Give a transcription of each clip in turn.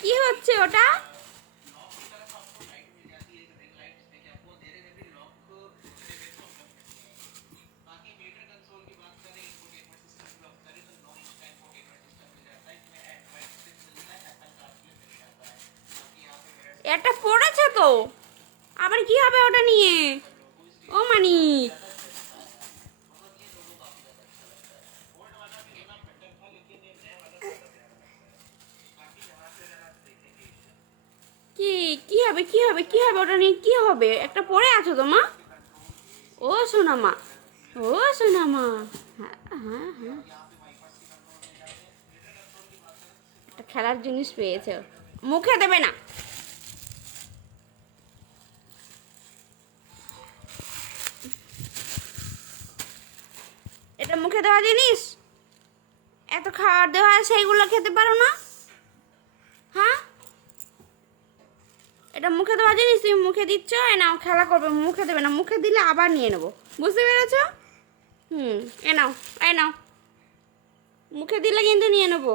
কি হচ্ছে ওটা? এটা পড়েছে তো? আবার কি হবে ওটা নিয়ে? ও মানিক কি কি হবে? কি হবে? কি হবে? ওটা নিয়ে কি হবে? একটা পড়ে আছো তো মা? ও সোনা মা ও সোনা মা হ্যাঁ হ্যাঁ হ্যাঁ। একটা খেলার জিনিস পেয়েছে মুখে দেবে না। এটা মুখে দেওয়া জিনিস? এত খাবার দেওয়া সেইগুলো খেতে পারো না? হ্যাঁ? এটা মুখে দেওয়া জিনিস, তুমি মুখে দিচ্ছ নাও, খেলা করবে, মুখে দেবে না, মুখে দিলে আবার নিয়ে নেব। বুঝতে পেরেছ? হুম, এ নাও এ নাও। মুখে দিলে কিন্তু নিয়ে নেব।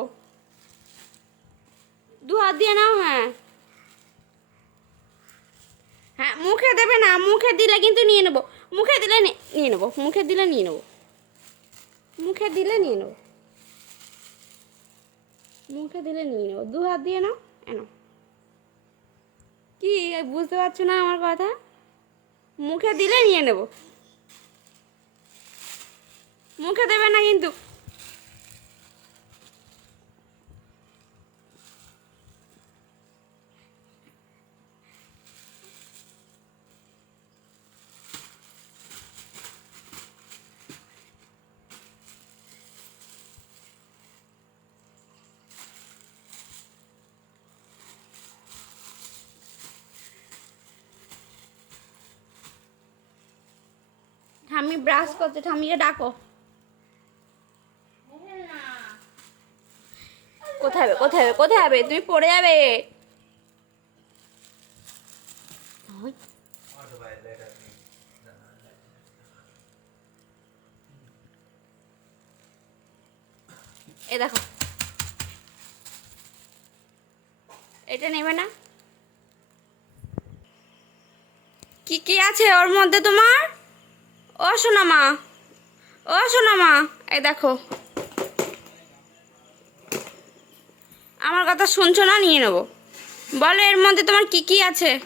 দু হাত দিয়ে নাও হ্যাঁ। হ্যাঁ মুখে দেবে না, মুখে দিলে কিন্তু নিয়ে নেব। মুখে দিলে নিয়ে নেব, মুখে দিলে নিয়ে নেব। মুখে দিলে নিয়ে নেব। মুখে দিলে নিয়ে নেব। দু হাত দিয়ে নাও, এ নাও। কি বুঝতে পারছ না আমার কথা? মুখে দিলে নিয়ে নেব। মুখে দেবে না কিন্তু। ঠাম্মি ব্রাশ করছে, ঠাম্মিকে ডাকো। কোথায় হবে কোথায় হবে কোথায় হবে? তুমি পড়ে যাবে। এ দেখো। এটা নেবে না? কি কি আছে ওর মধ্যে তোমার? ও সোনা মা। ও সোনা মা। এই দেখো। আমার কথা শুনছো না, নিয়ে নেব। বলো, এর মধ্যে তোমার কি কি আছে?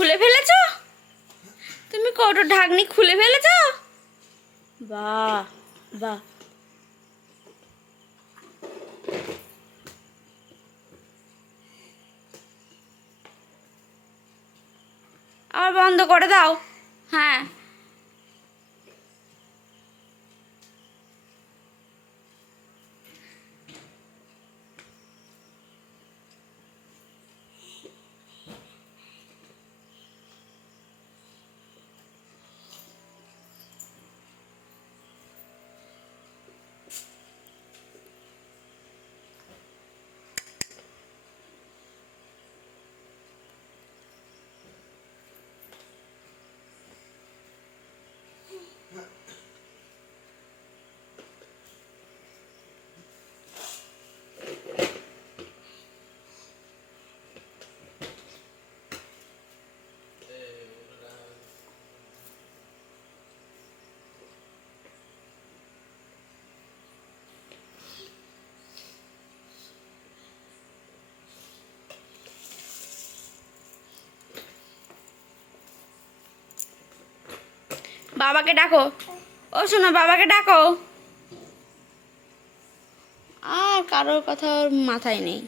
খুলে ফেলেছ? তুমি কত ঢাকনি খুলে ফেলেছ? বা বা আবার বন্ধ করে দাও। হ্যাঁ। বাবাকে ডাকো। ও শোনো বাবাকে ডাকো। আর কারোর কথা ওর মাথায় নেই।